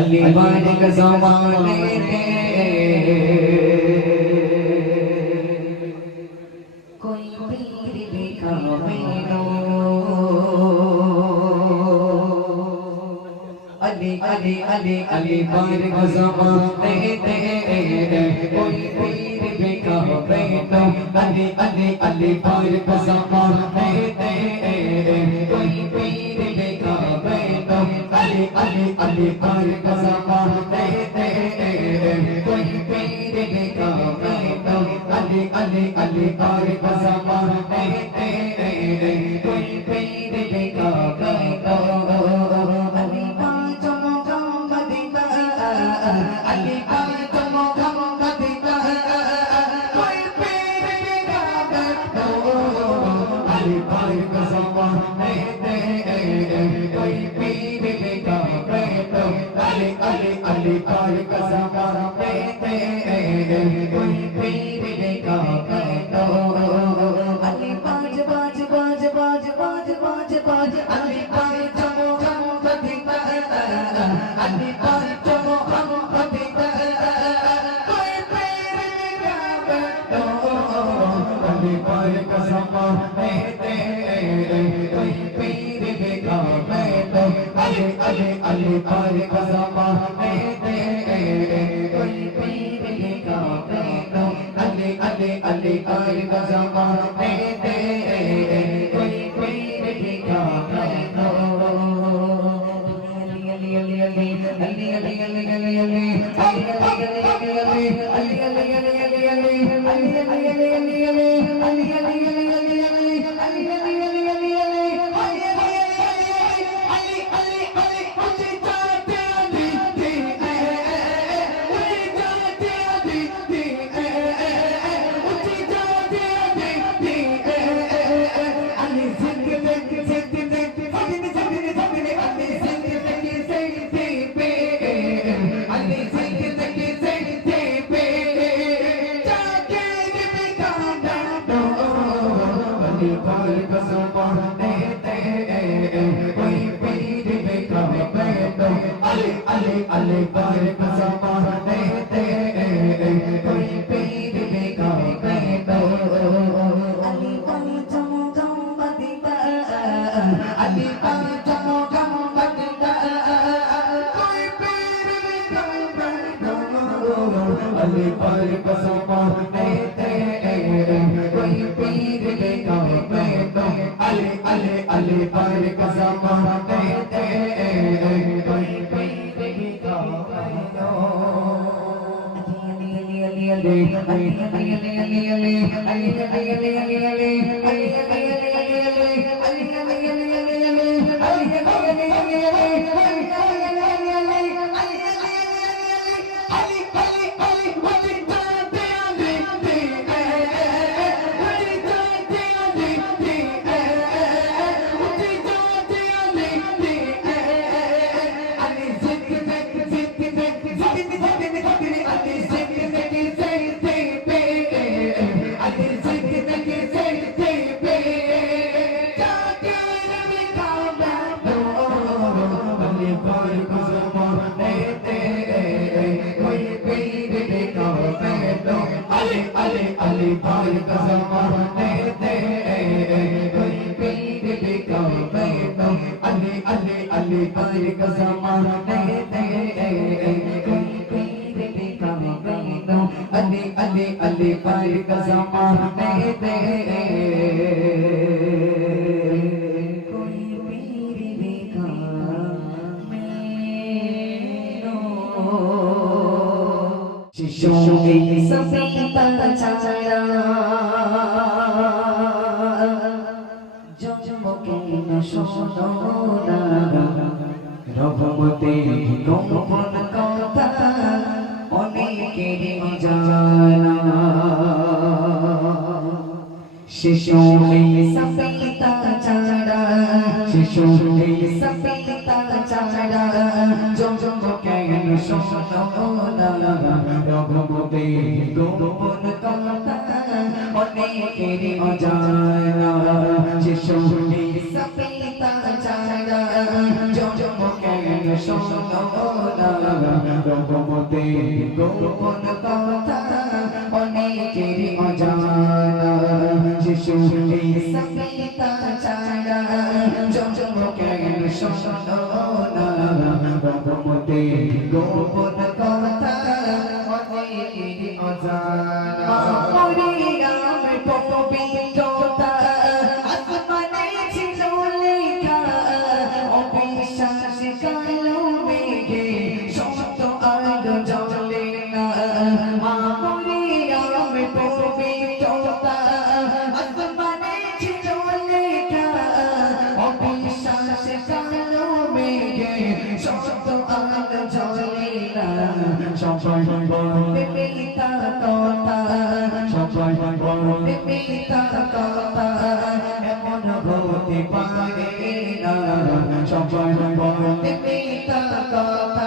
अली बारिक ज़माने में कोई पीर देखा मैनो अली अली अली अली बारिक ज़माने में कोई पीर देखा मैनो अली अली अली बारिक ज़माने में कोई पीर देखा मैनो अली अली अली बारिक ज़माने में कोई पीर देखा मैनो अली अली अली बारिक ज़माने में कोई पीर देखा मैनो अली पाँचों गम मदीना अली पाँचों गम मदीना कोई पीर देखा मैनो अली बारिक ज़माने में कोई पीर देखा मैनो अली अली अली बारिक ज़माने में कोई पीर देखा मैनो अली बाज बाज बाज बाज बाज बाज बाज अली पाँचों गम मदीना अली पाँचों गम मदीना कोई पीर देखा मैनो अली बारिक ज़माने में कोई पीर देखा मैनो अली अली अली बारिक ज़माने में कोई पीर देखा मैनो अली अली अली बारिक ज़माने में कोई पीर देखा मैनो अली अली अली अली अली अली अली अली अली बारिक ज़माने में कोई पीर देखा मैनो अली अली अली बारिक ज़माने में कोई पीर देखा मैनो अली पाँचों गम मदीना अली पाँचों गम मदीना कोई पीर देखा मैनो अली बारिक ज़माने में कोई पीर देखा मैनो अली अली अली बारिक ज़माने में कोई पीर देखा मैनो अली अली अली अली अली अली अली अली अली अली अली अली अली अली बारिक ज़माने में कोई पीर देखा मैनो अली अली अली बारिक ज़माने में कोई पीर देखा मैनो अली अली अली बारिक ज़माने में कोई पीर देखा मैनो शिशों की सफीता छाया जमके न सोना रघुमते गोपन कथा अनेकेर जाना शिशों की सफीता छाया शिशों की सफीता छाया जमके न सोना रघुमते गोपन कथा अनेकेर जाना शिशों की सफीता ছাড়া জমকে শোনো না রঘুমতে গোপন কথা অনেকের অজানা শিশু সবিতা ছাড়া জমকে শোনো না রঘুমতে গোপন কথা অনেকের অজানা মরিয়াম পবিত্রতা আসমানে ছিল লেখা অবিশ্বাস কালো মেঘে সত্য আলো জ্বলে না মরিয়াম পবিত্রতা আসমানে ছিল লেখা অবিশ্বাস কালো মেঘে সত্য আলো জ্বলে না সবাই বলতে মিথ্যা কথা সবাই বলতে মিথ্যা কথা এমন হতে পারে না সবাই বলতে মিথ্যা কথা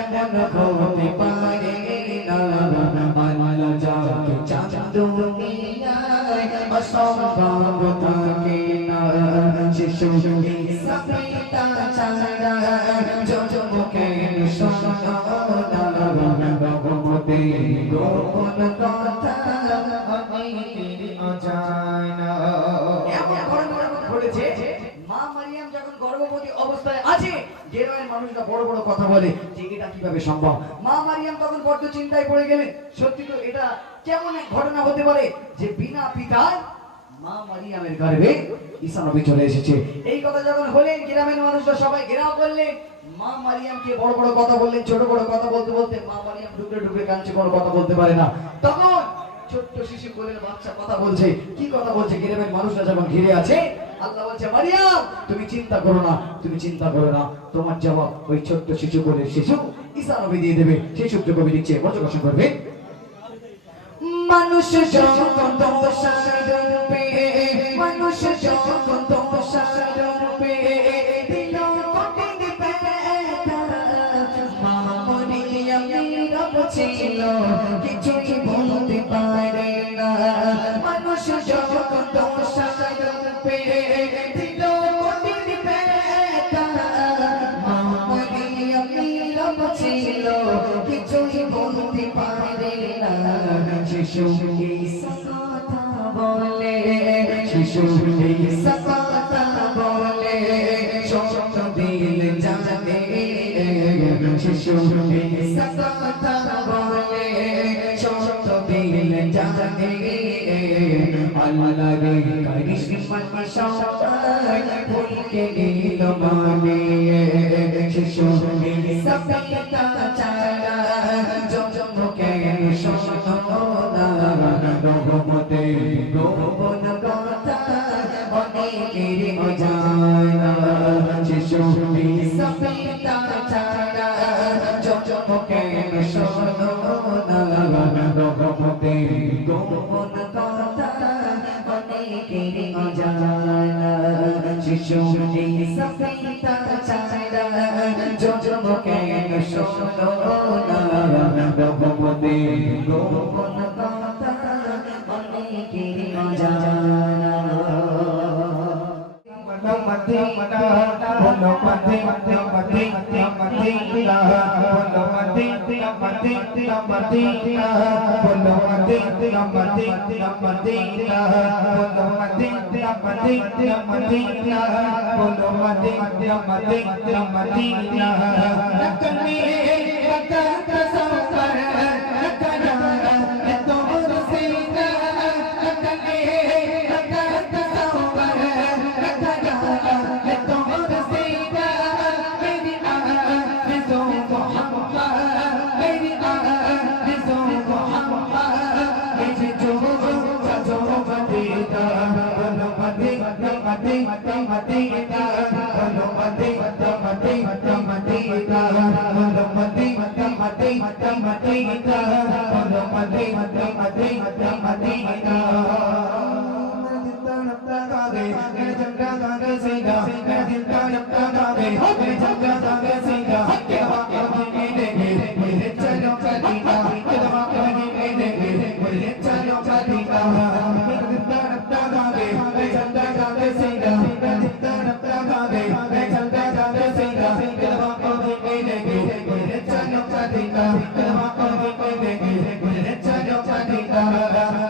এমন হতে পারে না আল্লাহ যাকে চাঁদ দুনিয়ায় অসম্ভব থাকে না শিশু সবিতা ছাড়া জমকে শোনো না রঘুমতে গোপন কথা অনেকের অজানা। এমন ঘটনা ঘটেছে মা মারিয়াম যখন গর্ভবতী অবস্থায় আছে গ্রামের মানুষরা বড় বড় কথা বলে যে এটা কিভাবে সম্ভব। মা মারিয়াম তখন বড্ড চিন্তায় পড়ে গেলেন, সত্যি তো এটা কেমন এক ঘটনা হতে পারে যে বিনা পিতায় মা মারিয়ামের গর্ভে ঈসা নবী চলে এসেছে। এই কথা যখন হলেন গ্রামের মানুষরা সবাই ঘেরাও করলেন, মা মারিয়ামকে বড় বড় কথা বললেন, ছোট বড় কথা বলতে বলতে মা মারিয়াম ঢুকে ঢুকে কাঁদছে, কোনো কথা বলতে পারে না। তখন ছোট্ট শিশু কোলের বাচ্চা কথা বলছে, কি কথা বলছে? গ্রামের মানুষরা যখন ঘিরে আছে, আল্লাহ বলছে মারিয়াম তুমি চিন্তা করো না, তুমি চিন্তা করো না, তোমার জবাব ওই ছোট্ট শিশু কোলের শিশু ঈসা নবী দিয়ে দেবে। সেই সূত্রে কবি লিখছে, পর্যবেক্ষণ করবে। মানুষ যখন দোষারূপে মানুষ যখন দোষারূপে দিল কঠিন ব্যথা মা মারিয়াম নীরব ছিল কিছুই বলতে পারে না। মানুষ যখন দোষারূপে দিল কঠিন ব্যথা মা মারিয়াম নীরব ছিল কিছুই বলতে পারে না। শিশু ঈসা কথা বলে, শিশু ঈসা কথা বলে সত্য দিল জানে, শিশু ঈসা কথা বলে সত্য দিল জানে। আল্লাহর করিশ্মা সবাই ভুলকে দিল মানে, শিশু ঈসা পিতা ছাড়া জমকে শোনো না রঘুমতে গোপন কথা অনেকের অজানা। শিশু ঈসা পিতা ছাড়া জমকে শোনো না রঘুমতে গোপন কথা অনেকের অজানা। শিশু ঈসা পিতা ছাড়া জমকে শোনো না রঘুমতে গোপন কথা অনেকের অজানা। মতে মতে বলো মতে মতে মতে মতে বলো মতে মতে মতে বলো মতে মতে মতে বলো মতে মতে মতে বলো মতে মতে মতে রকনে রকত সফর রকনা তো রসিনা রকনে রকত সফর রকনা তো রসিনা মেরি আরज़ू मोहम्मद मेरी आरज़ू मोहम्मद मुझे जो मदीना बोलो मदीना मदीना मदीना बोलो मदीना मदीना मदीना बोलो मदीना मदीना मदीना बोलो मदीना मदीना मदीना। चलो कलमा कहीं पे देखे गुजरे चलो मदीना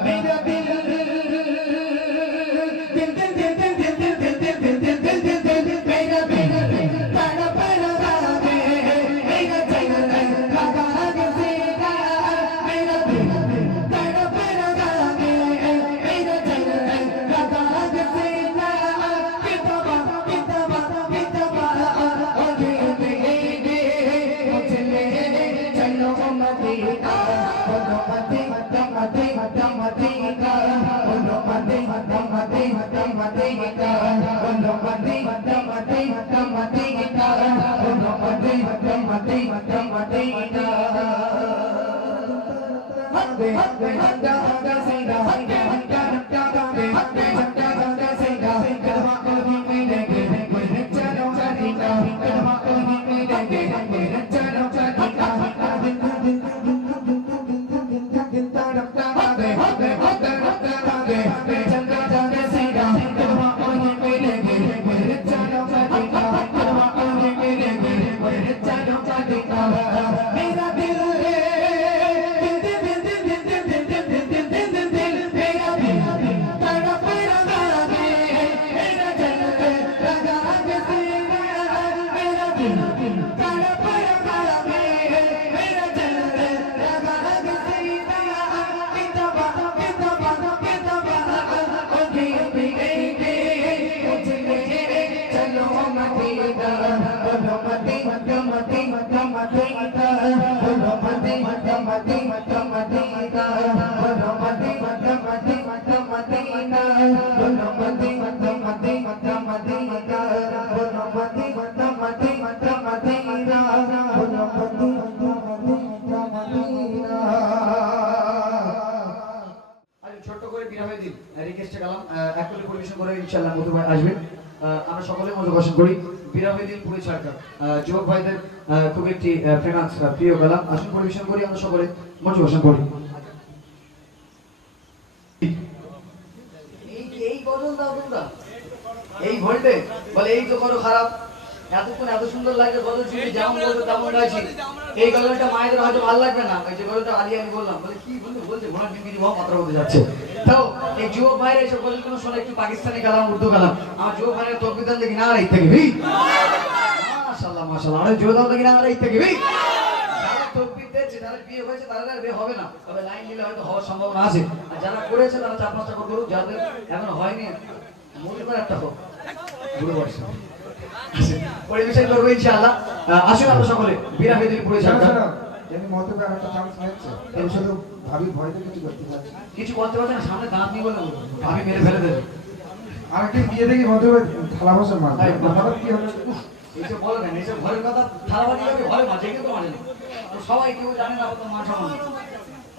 मेरा दिल दिल दिल दिल दिल दिल दिल दिल दिल दिल दिल दिल दिल दिल मेरा दिल तड़प रहा है मेरा दिल लगा के सीना मेरा दिल तड़प रहा है मेरा दिल लगा के सीना कितबा कितबा कितबा आगे देंगे मुझे ले चलो मदीना बोलो मदीना मदीना मदीना बोलो मदीना मदीना मदीना बोलो मदीना मदीना मदीना बोलो मदीना मदीना मदीना हंदे हंदे हंदा हंदा सीना हंदे हंदा हंदा हंदे हंदे हंदा हंदा सीना कलमा कहीं पे देखे गुजरे चलो मदीना कलमा कहीं पे देखे गुजरे चलो मदीना हंदे हंदे हंदे हंदे हंदे हंदे चंदा चंदा सीना कलमा कहीं पे देखे गुजरे चलो मदीना कलमा कहीं पे देखे गुजरे चलो मदीना मेरा दिल ছোট্ট করে বিরামে দিন রিকোয়েস্টে গেলাম একটু পরিবেশন করে ইনশাআল্লাহ মধু ভাই আসবেন আমরা সকলে মধু পছন্দ করি বিরামে দিন পুরো সরকার যুবক ভাইদের খুব একটি ফেমাস প্রিয় গালাম আসুন পরিবেশন করি আমরা সকলে মধু পছন্দ করি এই গজল দাও তোমরা এই ভোল্টে বলে এই তো করো খারাপ এতক্ষণ এত সুন্দর লাগে গজল শুনে যেমন বলতো তেমন গাইছি এই গজলটা মায়েদের হয়তো ভালো লাগবে না ওই যে গজলটা আলী আমি বললাম বলে কি বন্ধু বলছে ঘোড়া বিক্রি ভাব মাত্রা বলতে যাচ্ছে তো এই যুবক ভাইরা এসব গজলগুলো শোনে একটু পাকিস্তানি কালাম উর্দু কালাম আমার যুবক ভাইরা তকবিদান দেখি না আর এই থেকে ভাই মাশাআল্লাহ মাশাআল্লাহ আরে জোর দাও দেখি না আর এই থেকে ভাই যারা তকবিদ দিয়েছে যারা বিয়ে হয়েছে তারা আর বিয়ে হবে না তবে লাইন দিলে হয়তো হওয়ার সম্ভাবনা আছে আর যারা করেছে তারা চার পাঁচটা করে করুক যাদের এখন হয়নি মনে একটা হোক বুড়ো বয়সে পরিবেশন করবো ইনশাআল্লাহ আসুন আমরা সকলে বিরামে দিন পুরো সরকার জানি মতে আর একটা চান্স নিচ্ছে এর শুধু ভাবি ভয়তে কিছু করতে পারছে কিছু বলতে পারছেন সামনে দাঁত নিয়ে বলে ভাবি মেরে ফেলে দেবে আর কি বিয়ে দেখি মতে থালা বসে মার আমার কি হলো এইসব বলে না এইসব ঘরের কথা থালাবাজি যাবে ঘরে মাঝে কিন্তু মানে না তো সবাই কেউ জানে না তো মান সম্মান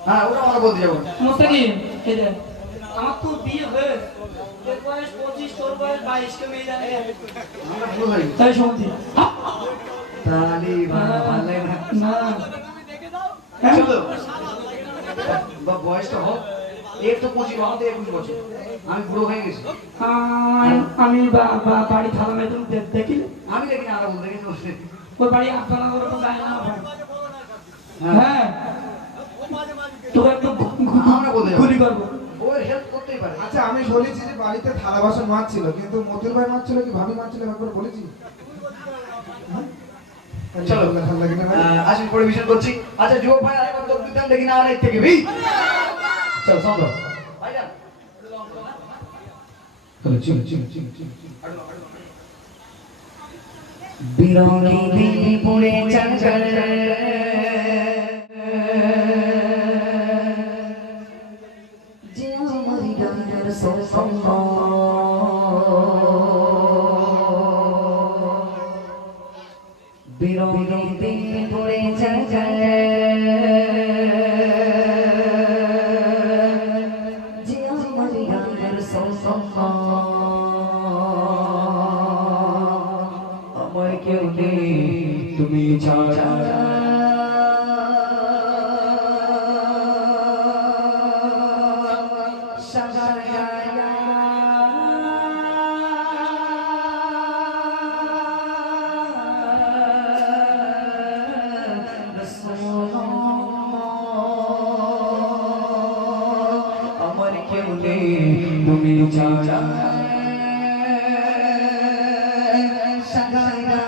হ্যাঁ ওটা আমরা বলতে যাবো মুস্তাকিম এই যে আমার তো বিয়ে হয়ে এর বয়স 25 তোর বয়স 22 কে মেয়ে জানে আমরা ভুল হই তাই শুনছি তালি ভালো না না চলো বা বয়সটা হোক এর তো 25 আমাদের 21 বছর আমি বুড়ো হয়ে গেছি আমি বাড়ি থালা মেয়ে দেখি আমি দেখি না আরা বল দেখি বসে ওই বাড়ি আপনারা করে তো যায় না হ্যাঁ তোকে একটু আমরা বলতে যাবো গুলি করবো ওর হেল্প করতেই পারে আচ্ছা আমি বলেছি যে বাড়িতে থালা বাসন মারছিল কিন্তু মতির ভাই মারছিল কি ভাবি মারছিল একবার বলেছি চলো ভালো লাগে না ভাই আসুন পরিবেশন করছি আচ্ছা যুবক ভাই আরেকবার তো বিদ্যান দেখি না আর এক থেকে ভাই চল সম্ভব ভাইজান চলো চলো বিরঙ্গি দিন পুরে চঞ্চল যে আমার গানের সঙ্গ বিরঙ্গি দিন পুরে চঞ্চল যে আমার গানের সঙ্গ আমার কেউ নেই তুমি ছাড়া তুমি ছাড়া সাগা গা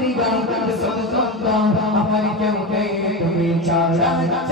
Hare রাজা